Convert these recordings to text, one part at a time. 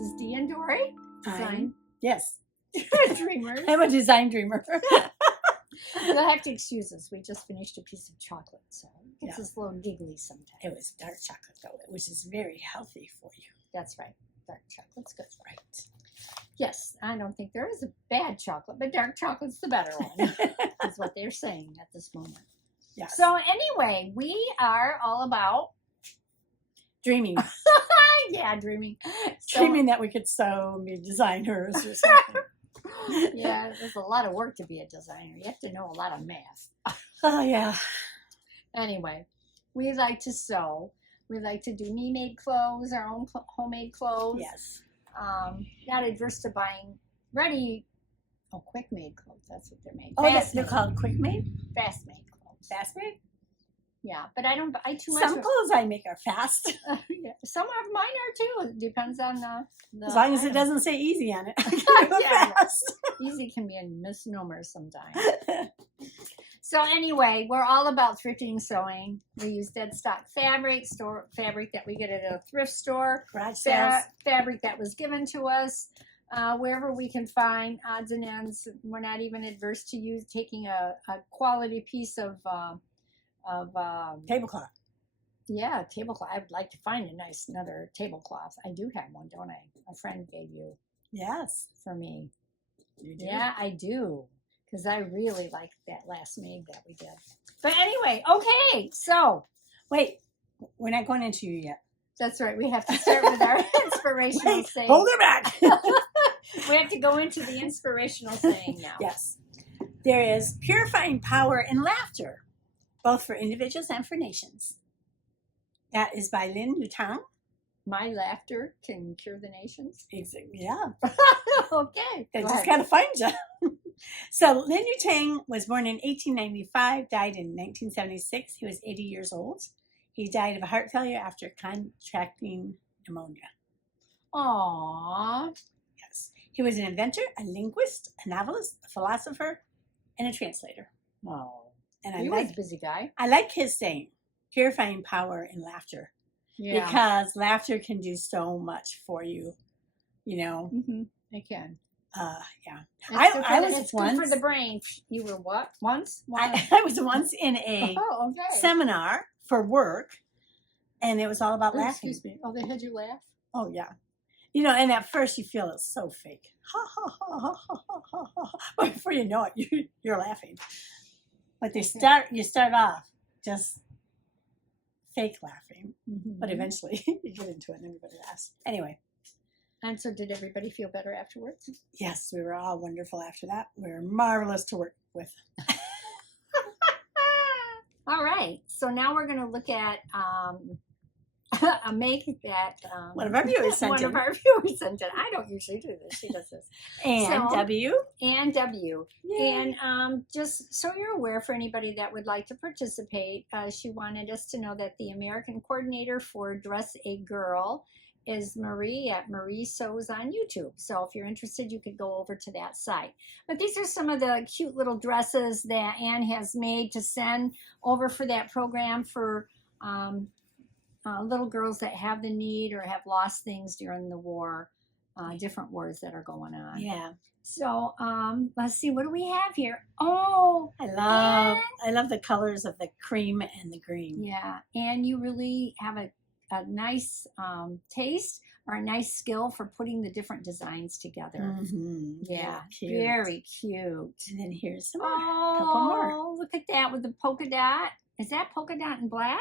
is Dee and Dory. Design Yes. dreamers. I'm a design dreamer. You'll have to excuse us. We just finished a piece of chocolate, so it's Yeah. just a little giggly sometimes. It was dark chocolate, though, which is very healthy for you. That's right. Dark chocolate's good. Right. Yes, I don't think there is a bad chocolate, but dark chocolate's the better one, is what they're saying at this moment. Yes. So anyway, we are all about Dreaming. yeah, dreaming. So, Dreaming that we could sew and be designers or something. yeah, there's a lot of work to be a designer. You have to know a lot of math. Oh, yeah. Anyway, we like to sew. We like to do me-made clothes, our own homemade clothes. Yes. Not adverse to buying ready, quick-made clothes. That's what they're made. Oh, they're Fast-made. called quick made? Fast-made clothes. Fast made? Yeah, but I don't buy too much. Some clothes I make are fast. Yeah, some of mine are too. It depends on the As long as it item. doesn't say easy on it. Yeah. Fast. Easy can be a misnomer sometimes. So anyway, we're all about thrifting sewing. We use dead stock fabric, fabric that we get at a thrift store, Garage sales. fabric that was given to us, wherever we can find odds and ends. We're not even adverse to taking a quality piece of Tablecloth. yeah, tablecloth. I would like to find another tablecloth. I do have one, don't I? A friend gave you Yes. for me. You do. Yeah, I do. Because I really like that last made that we did. But anyway, okay. So, Wait, we're not going into you yet. that's right. We have to start with our inspirational Wait, saying. hold it back. We have to go into the inspirational saying now. Yes. There is purifying power in laughter, both for individuals and for nations. That is by Lin Yutang. My laughter can cure the nations. Yeah. Okay. They go just ahead. got to find you. So Lin Yutang was born in 1895, died in 1976. He was 80 years old. He died of a heart failure after contracting pneumonia. Aww. Yes. He was an inventor, a linguist, a novelist, a philosopher, and a translator. Oh. And He was a busy guy. I like his saying, purifying power in laughter. Yeah. Because laughter can do so much for you, you know. Mm-hmm. I can. Yeah. It's good for the brain. You were what? Once? I was once in a Oh, okay. seminar for work, and it was all about Oh, laughing. excuse me. Oh, they had you laugh? Oh, yeah. You know, and at first you feel it's so fake. Ha, ha, ha, ha, ha, ha, ha. But before you know it, you're laughing. But you start off just fake laughing, Mm-hmm. but eventually you get into it and everybody laughs. Anyway. And so did everybody feel better afterwards? Yes, we were all wonderful after that. We were marvelous to work with. All right. So now we're going to look at a make that One of our viewers sent one in. of our viewers sent in. I don't usually do this. She does this. And So- W. And W. Yay. And just so you're aware, for anybody that would like to participate, she wanted us to know that the American coordinator for Dress a Girl is Marie at Marie Sews on YouTube. So if you're interested, you could go over to that site. But these are some of the cute little dresses that Anne has made to send over for that program for little girls that have the need or have lost things during the war, different wars that are going on. Yeah. So let's see, what do we have here? Oh, I love the colors of the cream and the green. yeah. And you really have a nice taste or a nice skill for putting the different designs together. Mm-hmm. Yeah, Cute. very cute. And then here's some more. Oh, Couple more. look at that with the polka dot. Is that polka dot in black?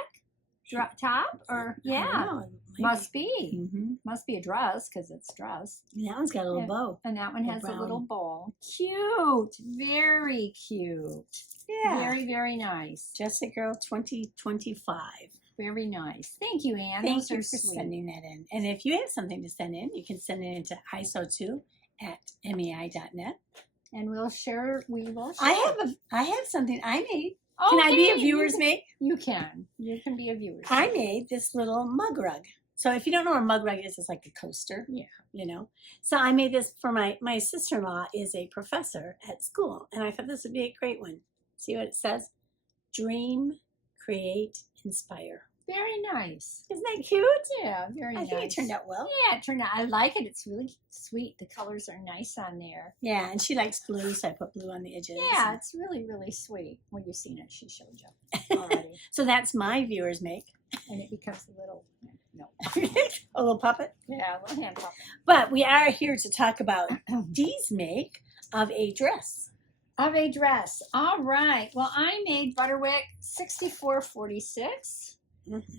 Top? Or, yeah, must be. Mm-hmm. Must be a dress because it's dress. That one's got a little Yeah. bow. And that one The has a brown. little bowl. Cute. Very cute. Yeah. Very, very nice. Just a Girl 2025. Very nice. Thank you, Anne. Thank Those you are for sweet. sending that in. And if you have something to send in, you can send it into isew2@mei.net. And we will share. I have something I made. Oh, Can I be a yay, viewer's make? You can. You can be a viewer. I made this little mug rug. So if you don't know what a mug rug is, it's like a coaster. Yeah. You know. So I made this for my sister-in-law is a professor at school, and I thought this would be a great one. See what it says? Dream, create, inspire. Very nice. Isn't that cute? Yeah, very I nice. think it turned out well. Yeah, it turned out. I like it. It's really sweet. The colors are nice on there. Yeah, and she likes blue, so I put blue on the edges. Yeah, it's really, really sweet. Well, you've seen it. She showed you already. So that's my viewers make. And it becomes a little, no. A little puppet. Yeah, a little hand puppet. But we are here to talk about Dee's make of a dress. Of a dress. All right. Well, I made Butterick 6446.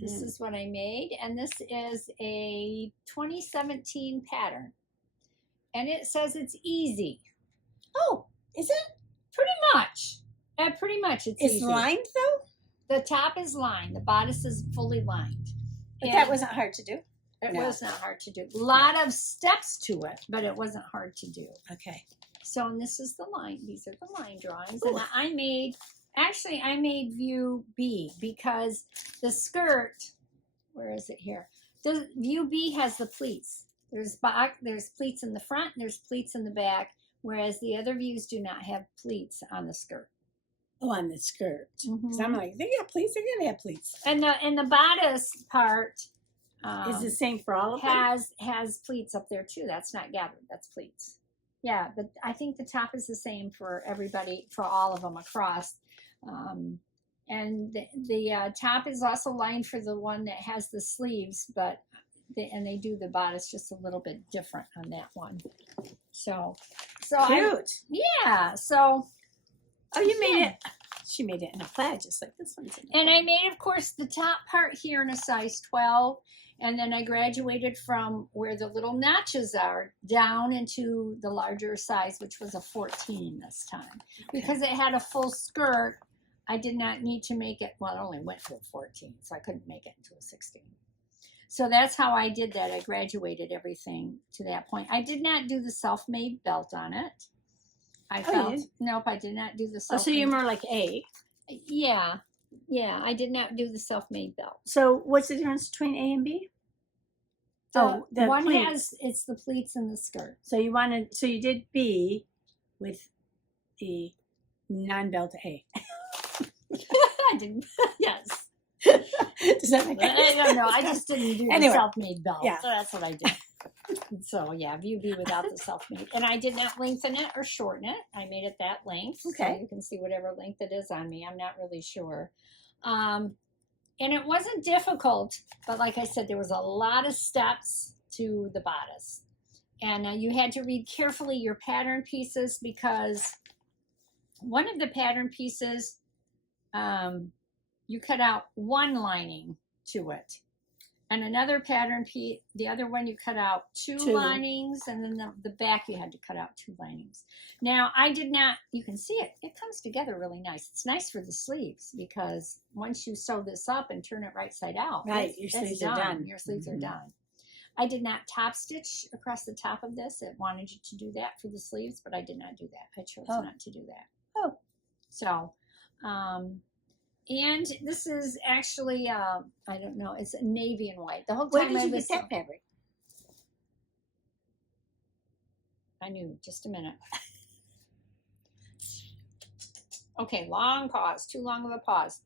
This is what I made. And this is a 2017 pattern. And it says it's easy. Oh, is it? Pretty much. Pretty much it's It's easy. lined though? The top is lined. The bodice is fully lined. But And that wasn't hard to do. it no. was not hard to do. A lot of steps to it, but it wasn't hard to do. Okay. So, and this is the line. These are the line drawings. Ooh. And I made view B because the skirt, where is it here? The view B has the pleats. There's pleats in the front, there's pleats in the back, whereas the other views do not have pleats on the skirt. Oh, on the skirt. Mhm. Because I'm like, they got pleats. They're gonna have pleats. And the bodice part Is the same for all of them? has pleats up there too. That's not gathered. That's pleats. Yeah, but I think the top is the same for everybody, for all of them across. And the top is also lined for the one that has the sleeves, but they do the bodice just a little bit different on that one. So Cute. yeah. So Oh, you made it. She made it in a plaid, just like this one. and I made, of course, the top part here in a size 12. And then I graduated from where the little notches are down into the larger size, which was a 14 this time. Because it had a full skirt, I did not need to make it, well, it only went to a 14, so I couldn't make it into a 16. So that's how I did that. I graduated everything to that point. I did not do the self-made belt on it. Nope, I did not do the Oh, self-made. so you're more like A. Yeah, I did not do the self-made belt. So what's the difference between A and B? The one pleats. it's the pleats and the skirt. So you did B with the non-belt A. I didn't. Yes. Does that make I don't know. I just didn't do Anyway. the self-made belt. Yeah. So that's what I did. So yeah, view B without the self-made. And I did not lengthen it or shorten it. I made it that length. Okay. So you can see whatever length it is on me. I'm not really sure. And it wasn't difficult, but like I said, there was a lot of steps to the bodice. And you had to read carefully your pattern pieces because one of the pattern pieces, you cut out one lining to it. And another pattern piece, the other one you cut out two linings, and then the back you had to cut out 2 linings. Now, I did not, you can see it, it comes together really nice. It's nice for the sleeves because once you sew this up and turn it right side out, Right, your sleeves are done. Your sleeves are done. I did not top stitch across the top of this. It wanted you to do that for the sleeves, but I did not do that. I chose not to do that. Oh. So, and this is actually, I don't know, it's a navy and white. The whole Where time did I you was, get that fabric? I knew, just a minute. Okay, long pause, too long of a pause.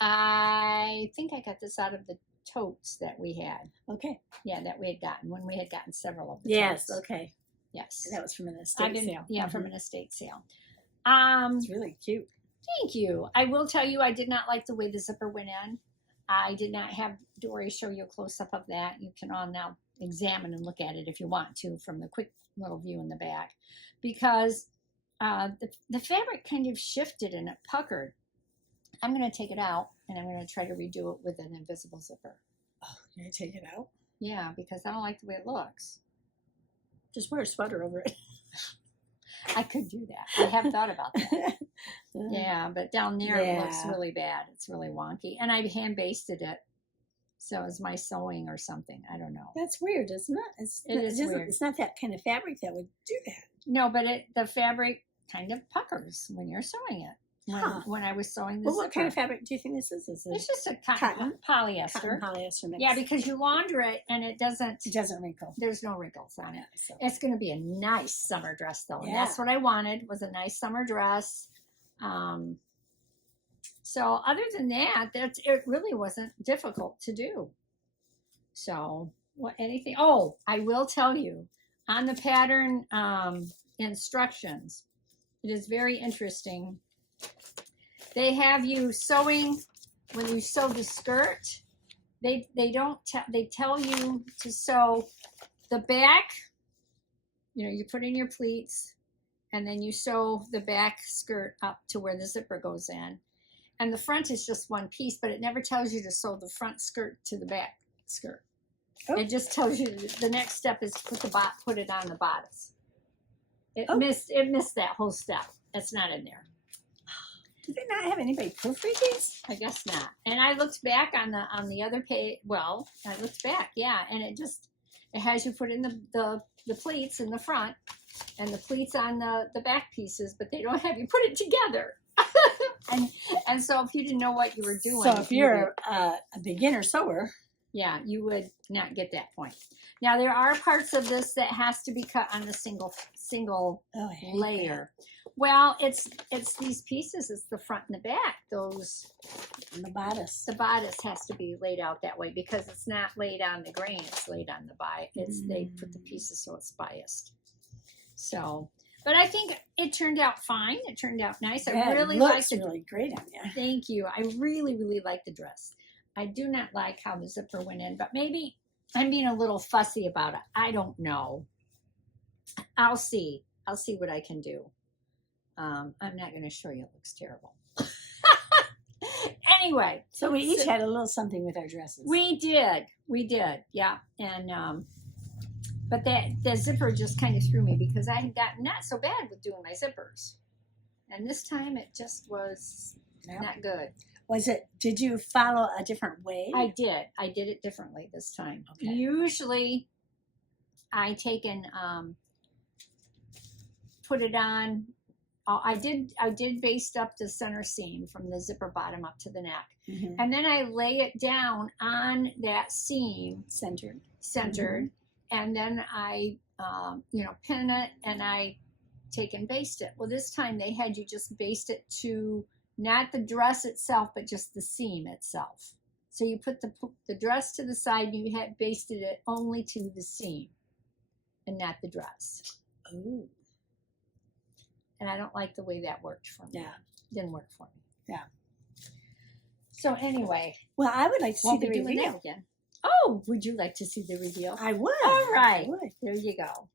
I think I got this out of the totes that we had. Okay. Yeah, that we had gotten, when we had gotten several of the Yes. totes. Okay. Yes. That was from an estate sale. Yeah, from an estate sale. It's really cute. Thank you. I will tell you, I did not like the way the zipper went in. I did not have Dory show you a close-up of that. You can all now examine and look at it if you want to from the quick little view in the back. Because the fabric kind of shifted and it puckered. I'm going to take it out and I'm going to try to redo it with an invisible zipper. Oh, you're going to take it out? Yeah, because I don't like the way it looks. Just wear a sweater over it. I could do that. I have thought about that. Yeah, but down there it looks Yeah. really bad. It's really wonky. And I hand basted it. So it's my sewing or something. I don't know. That's weird, isn't it? It is weird. It's not that kind of fabric that would do that. No, but the fabric kind of puckers when you're sewing it. When I was sewing this. Well, what kind of fabric do you think this is? It's just a cotton? polyester. Cotton polyester mix. Yeah, because you launder it and it doesn't wrinkle. There's no wrinkles on it. So. It's going to be a nice summer dress, though. And Yeah. that's what I wanted, was a nice summer dress. So other than that, it really wasn't difficult to do. So what anything? Oh, I will tell you on the pattern instructions. It is very interesting. They have you sewing when you sew the skirt. They don't they tell you to sew the back. You know, you put in your pleats, and then you sew the back skirt up to where the zipper goes in. And the front is just one piece, but it never tells you to sew the front skirt to the back skirt. Oh. It just tells you the next step is to put it on the bodice. It missed that whole step. That's not in there. Do they not have anybody proofread these? I guess not. And I looked back on the other page. Well, I looked back, yeah, and it has you put in the pleats in the front and the pleats on the back pieces, but they don't have you put it together. and so if you didn't know what you were doing, so if you're a beginner sewer, yeah, you would not get that point. Now there are parts of this that has to be cut on the single layer. Well, it's these pieces. It's the front and the back. Those and the bodice. The bodice has to be laid out that way because it's not laid on the grain. It's laid on the bias. They put the pieces so it's biased. So, but I think it turned out fine. It turned out nice. Yeah, I really it looks liked really great on you. Thank you. I really, really like the dress. I do not like how the zipper went in, but maybe I'm being a little fussy about it. I don't know. I'll see. I'll see what I can do. I'm not going to show you. It looks terrible. Anyway. So we each had a little something with our dresses. We did. Yeah. And, but the zipper just kind of threw me because I had gotten not so bad with doing my zippers. And this time it just was not good. Did you follow a different way? I did. I did it differently this time. Okay. Usually I put it on. I did baste up the center seam from the zipper bottom up to the neck. Mm-hmm. And then I lay it down on that seam. Centered. Mm-hmm. And then I, pin it and I take and baste it. Well, this time they had you just baste it to not the dress itself, but just the seam itself. So you put the dress to the side, you had basted it only to the seam and not the dress. Ooh. And I don't like the way that worked for me. Yeah. Didn't work for me. Yeah. So anyway. Well, I would like to see the reveal reveal again. Oh, would you like to see the reveal? I would. All right. I would. There you go.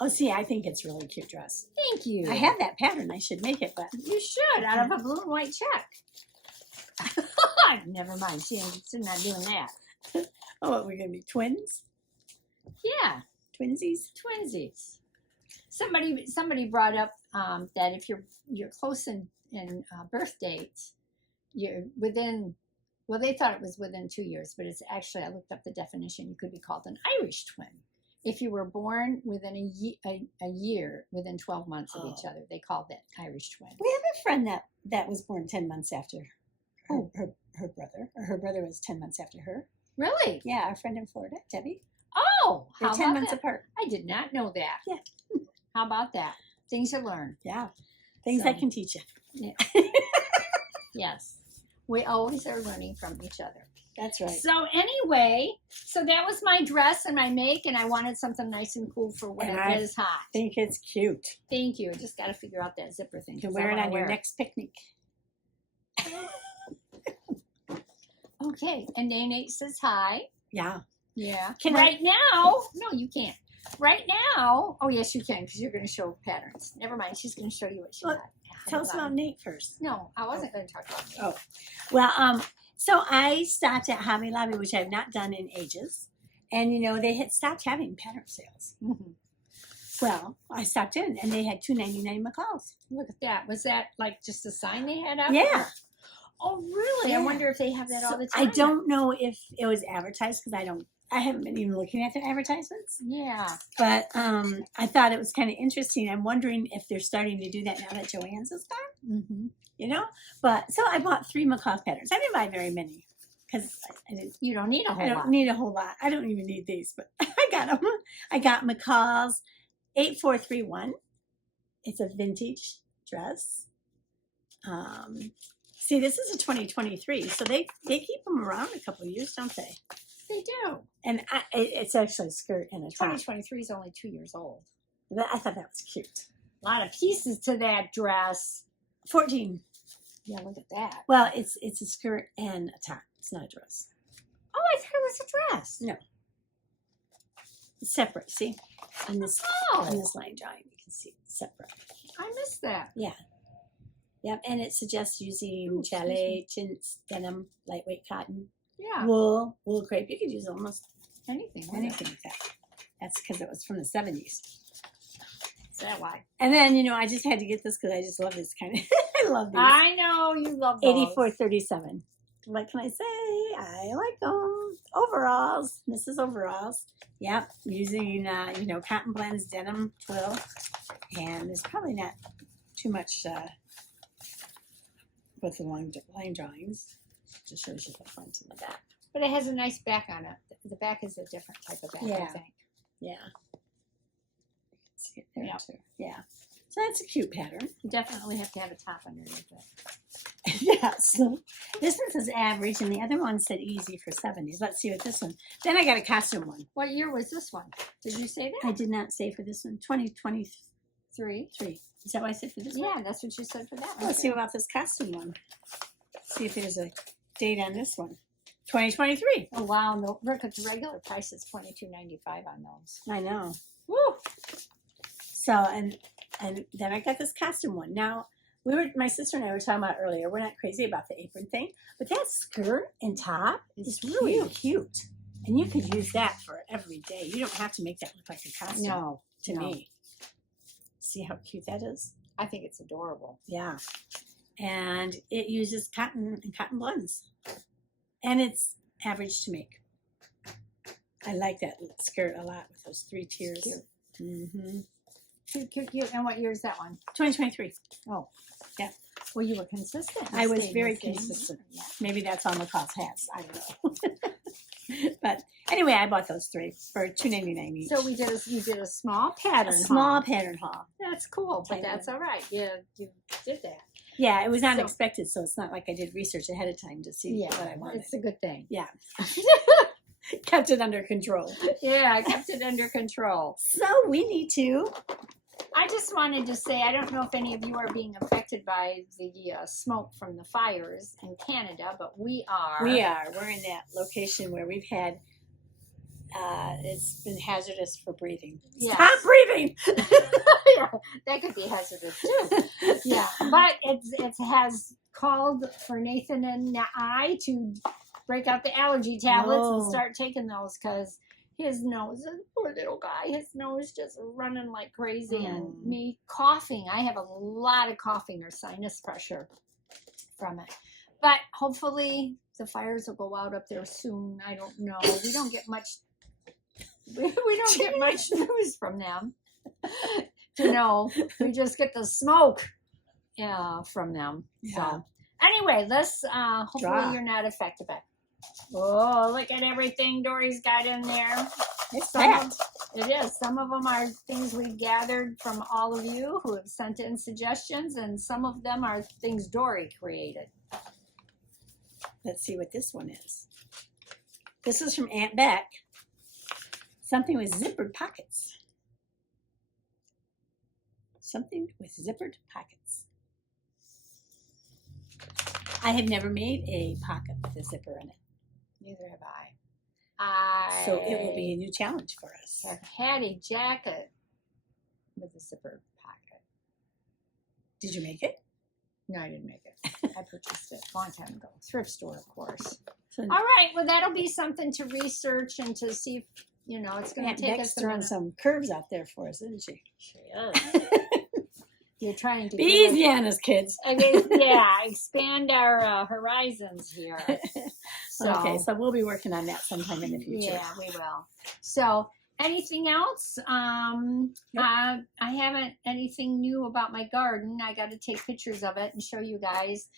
Oh, see, I think it's a really cute dress. Thank you. I have that pattern. I should make it, but you should out of a blue and white check. Never mind. She's not doing that. Oh, what, we're gonna be twins? Yeah, twinsies. Somebody brought up that if you're close in birth dates, you're within. Well, they thought it was within 2 years, but it's actually, I looked up the definition. You could be called an Irish twin. If you were born within a year, within 12 months of each other, they called that Irish twin. We have a friend that was born 10 months after her brother, or her brother was 10 months after her. Really? Yeah, our friend in Florida, Debbie. Oh, they're 10 months apart. I did not know that. Yeah. How about that? Things you learn. Yeah. Things I can teach you. Yeah. Yes. We always are learning from each other. That's right. So anyway, so that was my dress and my make, and I wanted something nice and cool for when And it is hot. I think it's cute. Thank you. Just got to figure out that zipper thing. You can 'cause I wear it wanna on your wear it. next picnic. Okay, and Nate says hi. Yeah. Yeah. Can right now, no, you can't. Right now, oh yes, you can because you're going to show patterns. Never mind, she's going to show you what she Well, got. Tell us about Nate first. No, I wasn't going to talk about Nate. Oh. Well, so I stopped at Hobby Lobby, which I've not done in ages. And, you know, they had stopped having pattern sales. Mm-hmm. Well, I stopped in, and they had $2.99 McCalls. Look at that. Was that like just a sign they had up? Yeah. Oh, really? Yeah. I wonder if they have that all So the time. I don't know if it was advertised because I haven't been even looking at their advertisements. Yeah. But I thought it was kind of interesting. I'm wondering if they're starting to do that now that Joann's is gone, Mm-hmm. you know? But so I bought 3 McCall patterns. I didn't buy very many because You don't need a I whole don't lot. need a whole lot. I don't even need these, but I got them. I got McCall's 8431. It's a vintage dress. See, this is a 2023, so they keep them around a couple of years, don't they? They do. And it's actually a skirt and a top. 2023 is only 2 years old. But I thought that was cute. A lot of pieces to that dress. 14. Yeah, look at that. Well, it's a skirt and a top. It's not a dress. Oh, I thought it was a dress. No. It's separate. See, in this Oh, line drawing, you can see it's separate. I missed that. Yep, and it suggests using Oh, excuse chalet, chintz, denim, lightweight cotton, Yeah, wool crepe. You could use almost anything. anything with that. That's because it was from the 70s. Is that why? And then, you know, I just had to get this because I just love this kind of, I love these. I know you love those. 8437. What can I say? I like them. Overalls. Mrs. Overalls. Yep. Using, you know, cotton blends, denim twill. And there's probably not too much with the line drawings. Just shows you the front and the back. But it has a nice back on it. The back is a different type of back, I Yeah. think. Yeah. See it there Yeah. too. Yeah. So that's a cute pattern. You definitely have to have a top underneath it. Yeah. So this one says average and the other one said easy for 70s. Let's see what this one. Then I got a costume one. What year was this one? Did you say that? I did not say for this one. 2023. 3. Is that what I said for this one? Yeah, that's what you said for that one. Let's see about this costume one. See if there's a date on this one. 2023. Oh wow! No, look at the regular price is $22.95 on those. I know. Woo! So and then I got this costume one. Now my sister and I were talking about earlier. We're not crazy about the apron thing, but that skirt and top is really cute, and you could use that for every day. You don't have to make that look like a costume. No, to no. me. See how cute that is? I think it's adorable. Yeah. And it uses cotton and cotton blends. And it's average to make. I like that skirt a lot with those 3 tiers. Cute. Mm-hmm. Cute. And what year is that one? 2023. Oh, Yeah. Well, you were consistent. You I was stayed very the same. consistent. Yeah. Maybe that's on McCall's hats. I don't know. But anyway, I bought those 3 for $2.99 each. So you did a small pattern. a small haul. pattern haul. That's cool, but I that's all right. You did that. Yeah, it was unexpected, so it's not like I did research ahead of time to see Yeah, what I wanted. it's a good thing. Yeah. Kept it under control. Yeah, I kept it under control. So we need to. I just wanted to say, I don't know if any of you are being affected by the smoke from the fires in Canada, but we are. We are. We're in that location where we've had, it's been hazardous for breathing. Yes. Stop breathing! Yeah, that could be hazardous too. Yeah, but it has called for Nathan and I to break out the allergy tablets and Oh. start taking those because his nose, poor little guy, his nose just running like crazy and me coughing. I have a lot of coughing or sinus pressure from it. But hopefully the fires will go out up there soon. I don't know. We don't get much we don't get much news from them to know. We just get the smoke from them. Yeah. So anyway, let's hopefully Draw. you're not affected by it. Oh, look at everything Dory's got in there. It's Some packed. of- It is. Some of them are things we gathered from all of you who have sent in suggestions, and some of them are things Dory created. Let's see what this one is. This is from Aunt Beck. Something with zippered pockets. Something with zippered pockets. I have never made a pocket with a zipper in it. Neither have I. So it will be a new challenge for us. I've had a jacket with a zipper pocket. Did you make it? No, I didn't make it. I purchased it a long time ago. Thrift store, of course. So All right. Well, that'll be something to research and to see if, you know, it's going Aunt to take Beck's us a throwing minute. some curves out there for us, isn't she? You're trying to Be give us- easy on us, kids. I guess, yeah, expand our horizons here. So, Okay, so we'll be working on that sometime in the future. yeah, we will. So, anything else? I haven't anything new about my garden. I got to take pictures of it and show you guys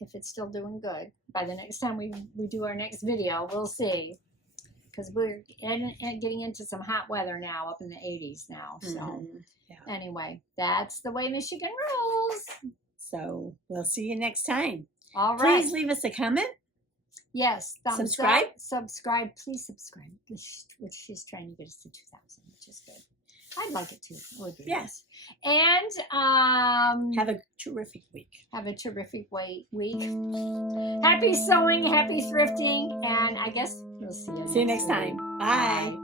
if it's still doing good. By the next time we do our next video, we'll see. Because we're getting into some hot weather now, up in the 80s now. So, Yeah. anyway, that's the way Michigan rolls. So we'll see you next time. All right. Please leave us a comment. Yes. Thumbs Subscribe. up. Subscribe. Please subscribe. Which she's trying to get us to 2,000, which is good. I'd like it too. It would be Yes. nice. And Have a terrific week. have a terrific week. Happy sewing, happy thrifting, and I guess we'll see you. See you next time. Bye.